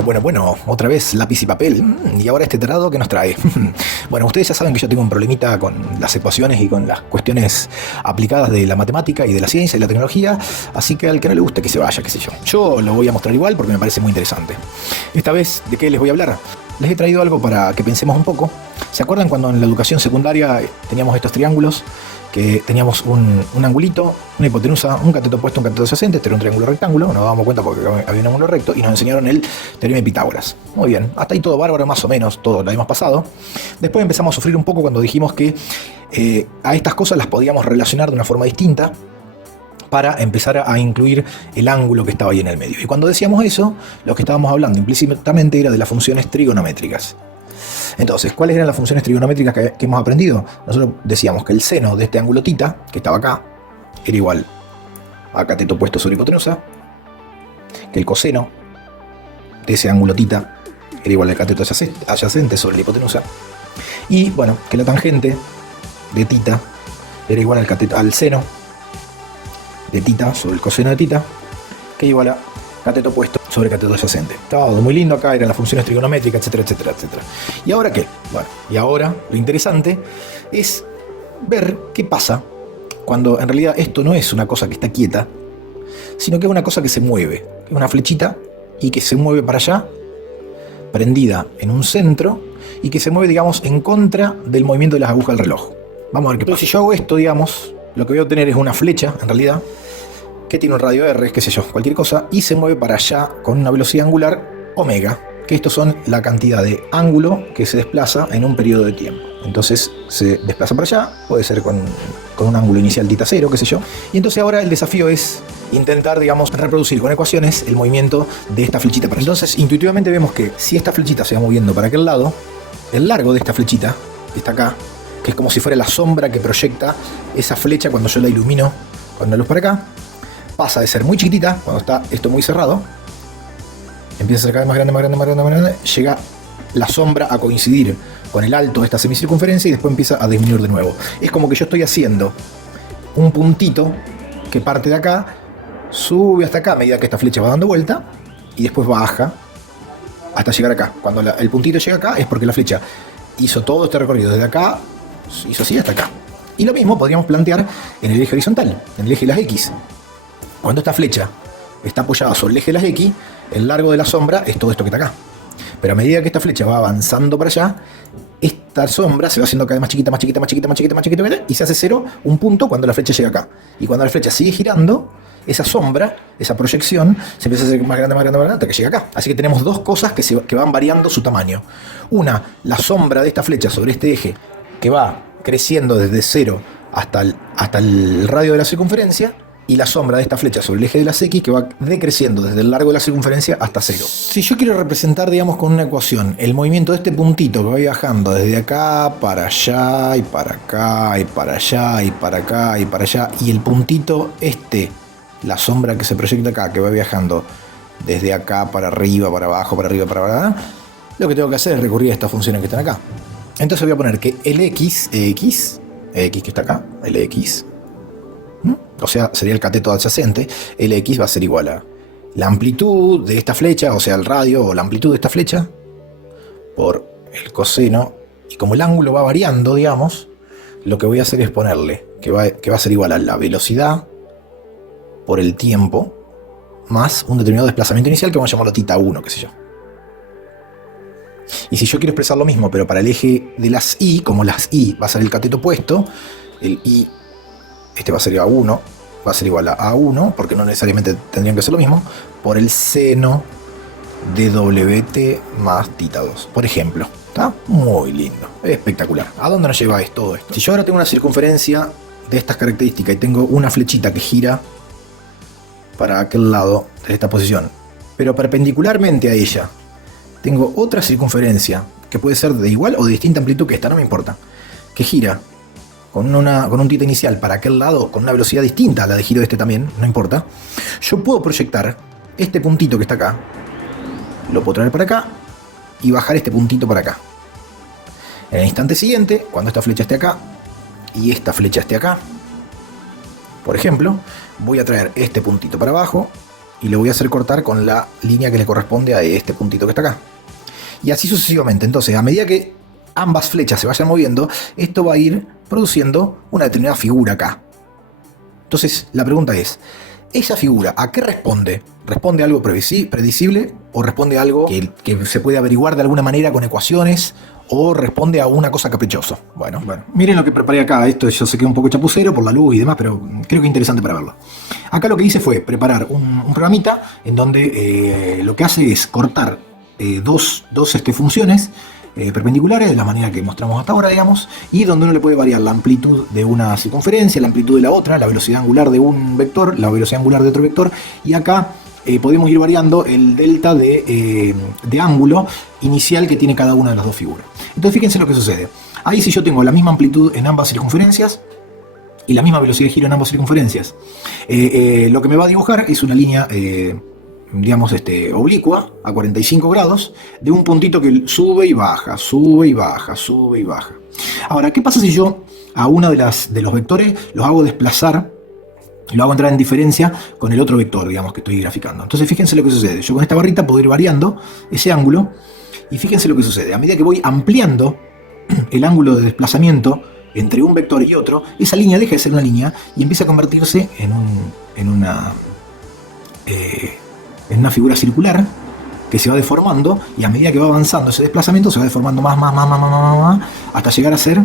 Bueno, otra vez lápiz y papel. Y ahora este tarado que nos trae. Bueno, ustedes ya saben que yo tengo un problemita con las ecuaciones y con las cuestiones aplicadas de la matemática y de la ciencia y la tecnología, así que al que no le guste que se vaya, qué sé yo. Yo lo voy a mostrar igual porque me parece muy interesante. Esta vez, ¿de qué les voy a hablar? Les he traído algo para que pensemos un poco. ¿Se acuerdan cuando en la educación secundaria teníamos estos triángulos? Que teníamos un angulito, una hipotenusa, un cateto opuesto, un cateto adyacente. Este era un triángulo rectángulo, nos dábamos cuenta porque había un ángulo recto y nos enseñaron el teorema de Pitágoras. Muy bien, hasta ahí todo bárbaro, más o menos, todo lo habíamos pasado. Después empezamos a sufrir un poco cuando dijimos que a estas cosas las podíamos relacionar de una forma distinta para empezar a incluir el ángulo que estaba ahí en el medio. Y cuando decíamos eso, lo que estábamos hablando implícitamente era de las funciones trigonométricas. Entonces, ¿cuáles eran las funciones trigonométricas que hemos aprendido? Nosotros decíamos que el seno de este ángulo θ, que estaba acá, era igual a cateto opuesto sobre hipotenusa, que el coseno de ese ángulo θ era igual al cateto adyacente sobre la hipotenusa, y bueno, que la tangente de θ era igual al seno de θ sobre el coseno de θ, que es igual a cateto opuesto sobre cateto adyacente. Todo muy lindo, acá eran las funciones trigonométricas, etcétera, etcétera, etcétera. ¿Y ahora qué? Bueno, y ahora lo interesante es ver qué pasa cuando en realidad esto no es una cosa que está quieta, sino que es una cosa que se mueve. Es una flechita y que se mueve para allá, prendida en un centro, y que se mueve, digamos, en contra del movimiento de las agujas del reloj. Vamos a ver qué pasa. Si yo hago esto, digamos, lo que voy a obtener es una flecha, en realidad, que tiene un radio R, qué sé yo, cualquier cosa, y se mueve para allá con una velocidad angular omega, que estos son la cantidad de ángulo que se desplaza en un periodo de tiempo. Entonces se desplaza para allá, puede ser con un ángulo inicial θ0, qué sé yo, y entonces ahora el desafío es intentar, digamos, reproducir con ecuaciones el movimiento de esta flechita. Entonces intuitivamente vemos que si esta flechita se va moviendo para aquel lado, el largo de esta flechita, que está acá, que es como si fuera la sombra que proyecta esa flecha cuando yo la ilumino con la luz para acá, pasa de ser muy chiquitita, cuando está esto muy cerrado, empieza a ser cada vez más grande, más grande, más grande, más grande, llega la sombra a coincidir con el alto de esta semicircunferencia y después empieza a disminuir de nuevo. Es como que yo estoy haciendo un puntito que parte de acá, sube hasta acá a medida que esta flecha va dando vuelta y después baja hasta llegar acá. Cuando el puntito llega acá es porque la flecha hizo todo este recorrido desde acá, hizo así hasta acá. Y lo mismo podríamos plantear en el eje horizontal, en el eje de las X. Cuando esta flecha está apoyada sobre el eje de las X, el largo de la sombra es todo esto que está acá. Pero a medida que esta flecha va avanzando para allá, esta sombra se va haciendo cada vez más chiquita, más chiquita, más chiquita, más chiquita, más chiquita, y se hace cero un punto cuando la flecha llega acá. Y cuando la flecha sigue girando, esa sombra, esa proyección, se empieza a hacer más grande, más grande, más grande, hasta que llega acá. Así que tenemos dos cosas que van variando su tamaño. Una, la sombra de esta flecha sobre este eje, que va creciendo desde cero hasta el radio de la circunferencia, y la sombra de esta flecha sobre el eje de las X que va decreciendo desde el largo de la circunferencia hasta cero. Si yo quiero representar, digamos, con una ecuación el movimiento de este puntito que va viajando desde acá para allá y para acá y para allá y para acá y para allá, y el puntito la sombra que se proyecta acá que va viajando desde acá para arriba, para abajo, para arriba, para abajo, lo que tengo que hacer es recurrir a estas funciones que están acá. Entonces voy a poner que el X que está acá, el X, o sea, sería el cateto adyacente, el X va a ser igual a la amplitud de esta flecha, o sea, el radio o la amplitud de esta flecha, por el coseno, y como el ángulo va variando, digamos, lo que voy a hacer es ponerle que va a ser igual a la velocidad por el tiempo, más un determinado desplazamiento inicial que vamos a llamarlo θ1, qué sé yo. Y si yo quiero expresar lo mismo, pero para el eje de las Y, como las Y va a ser el cateto opuesto, el Y, va a ser A1, va a ser igual a A1, porque no necesariamente tendrían que ser lo mismo, por el seno de WT más θ2, por ejemplo. ¿Está? Muy lindo, espectacular. ¿A dónde nos lleva todo esto? Si yo ahora tengo una circunferencia de estas características y tengo una flechita que gira para aquel lado de esta posición, pero perpendicularmente a ella tengo otra circunferencia que puede ser de igual o de distinta amplitud que esta, no me importa, que gira con un θ inicial para aquel lado con una velocidad distinta a la de giro de este también, no importa, yo puedo proyectar este puntito que está acá, lo puedo traer para acá y bajar este puntito para acá. En el instante siguiente, cuando esta flecha esté acá y esta flecha esté acá, por ejemplo, voy a traer este puntito para abajo y lo voy a hacer cortar con la línea que le corresponde a este puntito que está acá. Y así sucesivamente. Entonces, a medida que ambas flechas se vayan moviendo, esto va a ir produciendo una determinada figura acá. Entonces, la pregunta es, ¿esa figura a qué responde? ¿Responde a algo predecible? ¿O responde a algo que se puede averiguar de alguna manera con ecuaciones? ¿O responde a una cosa caprichosa? Bueno, miren lo que preparé acá. Esto yo sé que es un poco chapucero por la luz y demás, pero creo que es interesante para verlo. Acá lo que hice fue preparar un programita en donde lo que hace es cortar dos funciones perpendiculares, de la manera que mostramos hasta ahora, digamos, y donde uno le puede variar la amplitud de una circunferencia, la amplitud de la otra, la velocidad angular de un vector, la velocidad angular de otro vector, y acá podemos ir variando el delta de ángulo inicial que tiene cada una de las dos figuras. Entonces fíjense lo que sucede. Ahí si yo tengo la misma amplitud en ambas circunferencias y la misma velocidad de giro en ambas circunferencias, lo que me va a dibujar es una línea digamos, oblicua, a 45 grados, de un puntito que sube y baja, sube y baja, sube y baja. Ahora, ¿qué pasa si yo a uno de los vectores los hago desplazar, lo hago entrar en diferencia con el otro vector, digamos, que estoy graficando? Entonces, fíjense lo que sucede. Yo con esta barrita puedo ir variando ese ángulo, y fíjense lo que sucede. A medida que voy ampliando el ángulo de desplazamiento entre un vector y otro, esa línea deja de ser una línea y empieza a convertirse en una figura circular que se va deformando, y a medida que va avanzando ese desplazamiento se va deformando más, hasta llegar a ser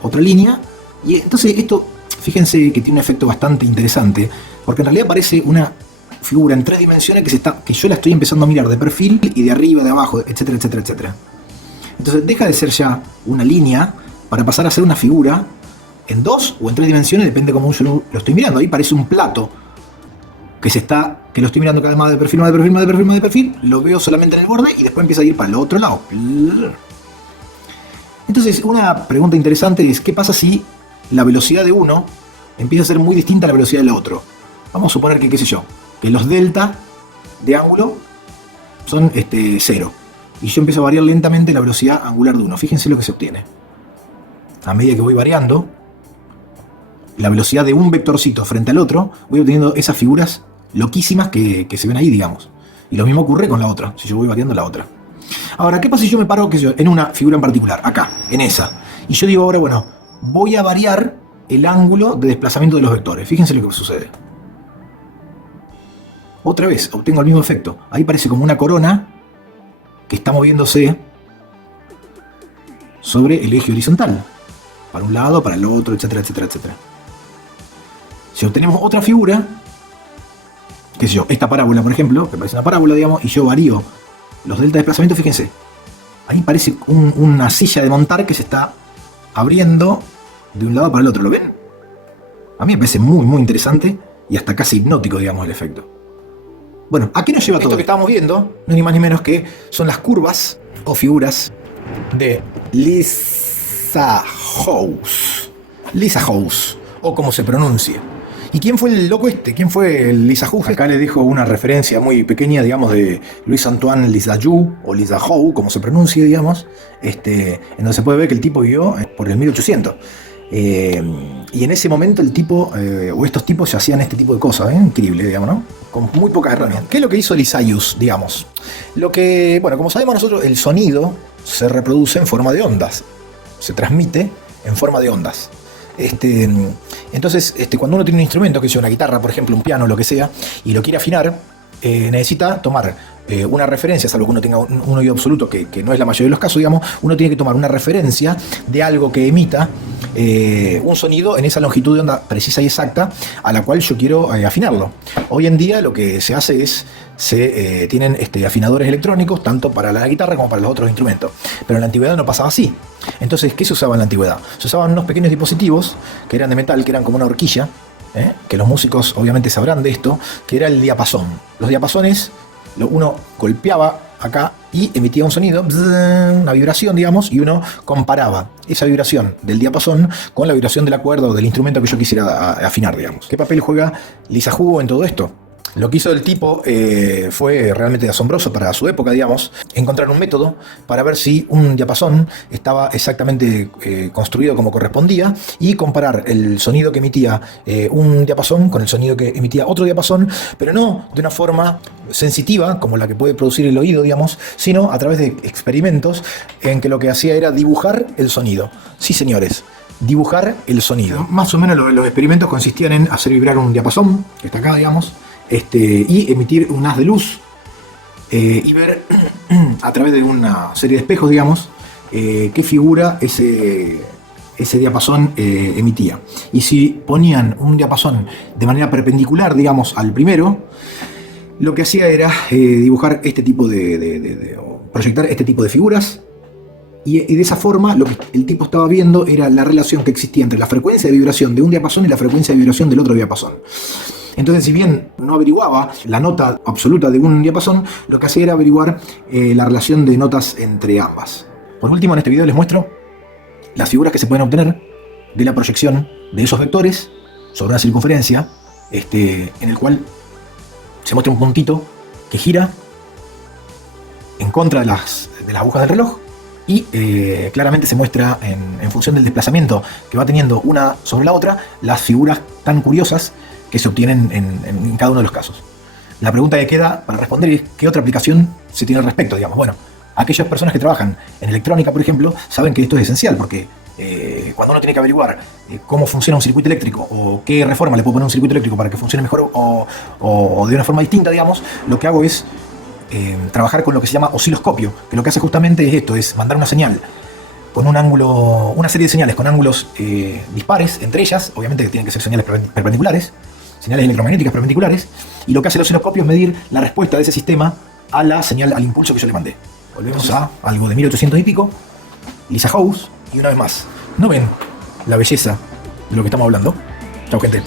otra línea. Y entonces esto, fíjense que tiene un efecto bastante interesante, porque en realidad parece una figura en 3 dimensiones que yo la estoy empezando a mirar de perfil y de arriba, de abajo, etcétera, etcétera, etcétera. Entonces deja de ser ya una línea para pasar a ser una figura en 2 o en 3 dimensiones, depende de cómo yo lo estoy mirando. Ahí parece un plato que lo estoy mirando cada vez más de perfil, más de perfil, más de perfil, más de perfil, lo veo solamente en el borde y después empieza a ir para el otro lado. Entonces, una pregunta interesante es, ¿qué pasa si la velocidad de uno empieza a ser muy distinta a la velocidad del otro? Vamos a suponer que, qué sé yo, que los delta de ángulo son 0. Y yo empiezo a variar lentamente la velocidad angular de uno. Fíjense lo que se obtiene. A medida que voy variando la velocidad de un vectorcito frente al otro, voy obteniendo esas figuras loquísimas que se ven ahí, digamos. Y lo mismo ocurre con la otra, si yo voy variando la otra. Ahora, ¿qué pasa si yo me paro, qué sé yo, en una figura en particular? Acá, en esa. Y yo digo ahora, bueno, voy a variar el ángulo de desplazamiento de los vectores. Fíjense lo que sucede. Otra vez, obtengo el mismo efecto. Ahí parece como una corona que está moviéndose sobre el eje horizontal. Para un lado, para el otro, etcétera, etcétera, etcétera. Si obtenemos otra figura, qué sé yo, esta parábola, por ejemplo, que parece una parábola, digamos, y yo varío los delta de desplazamiento, fíjense. Ahí parece una silla de montar que se está abriendo de un lado para el otro. ¿Lo ven? A mí me parece muy, muy interesante y hasta casi hipnótico, digamos, el efecto. Bueno, ¿a qué nos lleva todo? Esto que estamos viendo, no ni más ni menos que son las curvas o figuras de Lissajous. Lissajous, o como se pronuncie. ¿Y quién fue el loco este? ¿Quién fue el Lissajous? Acá les dejo una referencia muy pequeña, digamos, de Louis-Antoine Lissajous, o Lissajous, como se pronuncie, digamos, en donde se puede ver que el tipo vivió por el 1800. Y en ese momento el tipo, o estos tipos, se hacían este tipo de cosas, increíble, digamos, ¿no? Con muy pocas herramientas. ¿Qué es lo que hizo Lissajous, digamos? Lo que, bueno, como sabemos nosotros, el sonido se reproduce en forma de ondas, se transmite en forma de ondas. Entonces, cuando uno tiene un instrumento, que sea una guitarra, por ejemplo, un piano, lo que sea, y lo quiere afinar, necesita tomar una referencia, salvo que uno tenga un oído absoluto, que no es la mayoría de los casos, digamos, uno tiene que tomar una referencia de algo que emita un sonido en esa longitud de onda precisa y exacta a la cual yo quiero afinarlo. Hoy en día lo que se hace es, tienen afinadores electrónicos, tanto para la guitarra como para los otros instrumentos. Pero en la antigüedad no pasaba así. Entonces, ¿qué se usaba en la antigüedad? Se usaban unos pequeños dispositivos que eran de metal, que eran como una horquilla, que los músicos obviamente sabrán de esto, que era el diapasón. Los diapasones, uno golpeaba acá y emitía un sonido, una vibración, digamos, y uno comparaba esa vibración del diapasón con la vibración de la cuerda o del instrumento que yo quisiera afinar, digamos. ¿Qué papel juega Lissajous en todo esto? Lo que hizo el tipo fue realmente asombroso para su época, digamos, encontrar un método para ver si un diapasón estaba exactamente construido como correspondía y comparar el sonido que emitía un diapasón con el sonido que emitía otro diapasón, pero no de una forma sensitiva como la que puede producir el oído, digamos, sino a través de experimentos en que lo que hacía era dibujar el sonido. Sí, señores, dibujar el sonido. Más o menos los experimentos consistían en hacer vibrar un diapasón, que está acá, digamos, y emitir un haz de luz y ver a través de una serie de espejos, digamos, qué figura ese diapasón emitía. Y si ponían un diapasón de manera perpendicular, digamos, al primero, lo que hacía era dibujar este tipo o proyectar este tipo de figuras. Y de esa forma lo que el tipo estaba viendo era la relación que existía entre la frecuencia de vibración de un diapasón y la frecuencia de vibración del otro diapasón. Entonces, si bien no averiguaba la nota absoluta de un diapasón, lo que hacía era averiguar la relación de notas entre ambas. Por último, en este video les muestro las figuras que se pueden obtener de la proyección de esos vectores sobre una circunferencia, en el cual se muestra un puntito que gira en contra de las agujas del reloj y claramente se muestra en función del desplazamiento que va teniendo una sobre la otra las figuras tan curiosas que se obtienen en cada uno de los casos. La pregunta que queda para responder es ¿qué otra aplicación se tiene al respecto? Digamos, bueno, aquellas personas que trabajan en electrónica, por ejemplo, saben que esto es esencial porque cuando uno tiene que averiguar cómo funciona un circuito eléctrico o qué reforma le puedo poner a un circuito eléctrico para que funcione mejor o de una forma distinta, digamos, lo que hago es trabajar con lo que se llama osciloscopio, que lo que hace justamente es esto, es mandar una señal con un ángulo, una serie de señales con ángulos dispares entre ellas, obviamente que tienen que ser señales perpendiculares, señales electromagnéticas perpendiculares, y lo que hace el osciloscopio es medir la respuesta de ese sistema a la señal, al impulso que yo le mandé. Volvemos a algo de 1800 y pico, Lisa House, y una vez más, ¿no ven la belleza de lo que estamos hablando? Chao, gente.